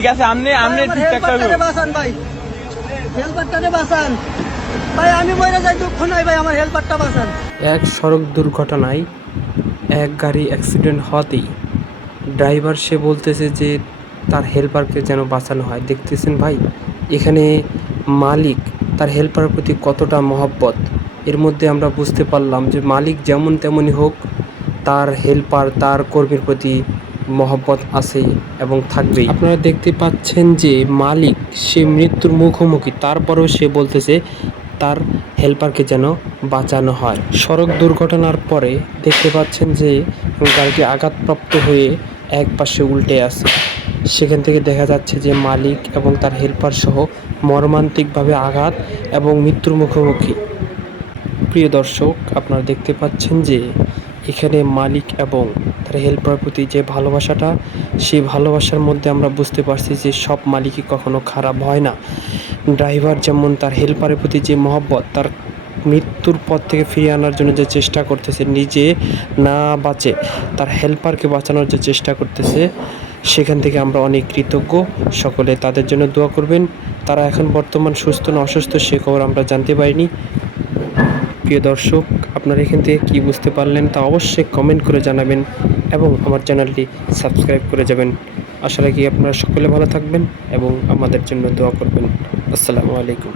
ঠিক আছে আপনি আপনি ঠিকঠাক হেলপারটারে বাঁচান ভাই। হেলপারটারে বাঁচান। ভাই আমি মরে যাই দুঃখ নাই ভাই আমার হেলপারটা বাঁচান। এক সড়ক দুর্ঘটনায় এক গাড়ি অ্যাক্সিডেন্ট হতেই ড্রাইভার সে বলতেছে যে তার হেল্পারকে যেন বাঁচানো হয়। দেখতেছেন ভাই এখানে মালিক তার হেল্পারের প্রতি কতটা মহব্বত। এর মধ্যে আমরা বুঝতে পারলাম যে মালিক যেমন তেমনই হোক তার হেল্পার তার কর্মীর প্রতি মহব্বত আছেই এবং থাকবেই। আপনারা দেখতে পাচ্ছেন যে মালিক, সে মৃত্যুর মুখোমুখি, তারপরেও সে বলতেছে, তার হেল্পারকে যেন বাঁচানো হয়। সড়ক দুর্ঘটনার পরে দেখতে পাচ্ছেন যে গাড়িটি আঘাতপ্রাপ্ত হয়ে এক পাশে উল্টে আছে। সেখান থেকে দেখা যাচ্ছে যে মালিক এবং তার হেল্পার সহ মর্মান্তিকভাবে আঘাত এবং মৃত্যুর মুখোমুখি। প্রিয় দর্শক, আপনারা দেখতে পাচ্ছেন যে এখানে মালিক এবং তার হেল্পার প্রতি যে ভালোবাসাটা, সেই ভালোবাসার মধ্যে আমরা বুঝতে পারছি যে সব মালিকই কখনো খারাপ হয় না। ড্রাইভার যেমন তার হেল্পারের প্রতি যে মহব্বত, তার মৃত্যুর পথ থেকে ফিরিয়ে আনার জন্য যে চেষ্টা করতেছে, নিজে না বাঁচে, তার হেল্পারকে বাঁচানোর যে চেষ্টা করতেছে, সেখান থেকে আমরা অনেক কৃতজ্ঞ। সকলে তাদের জন্য দোয়া করবেন। তারা এখন বর্তমান সুস্থ না অসুস্থ, সে খবর আমরা জানতে পারিনি। প্রিয় দর্শক আপনারা এখান থেকে কী বুঝতে পারলেন তা অবশ্যই কমেন্ট করে জানাবেন এবং আমার চ্যানেলটি সাবস্ক্রাইব করে যাবেন। আশা রাখি আপনারা সকলে ভালো থাকবেন এবং আমাদের জন্য দোয়া করবেন। আসসালামু আলাইকুম।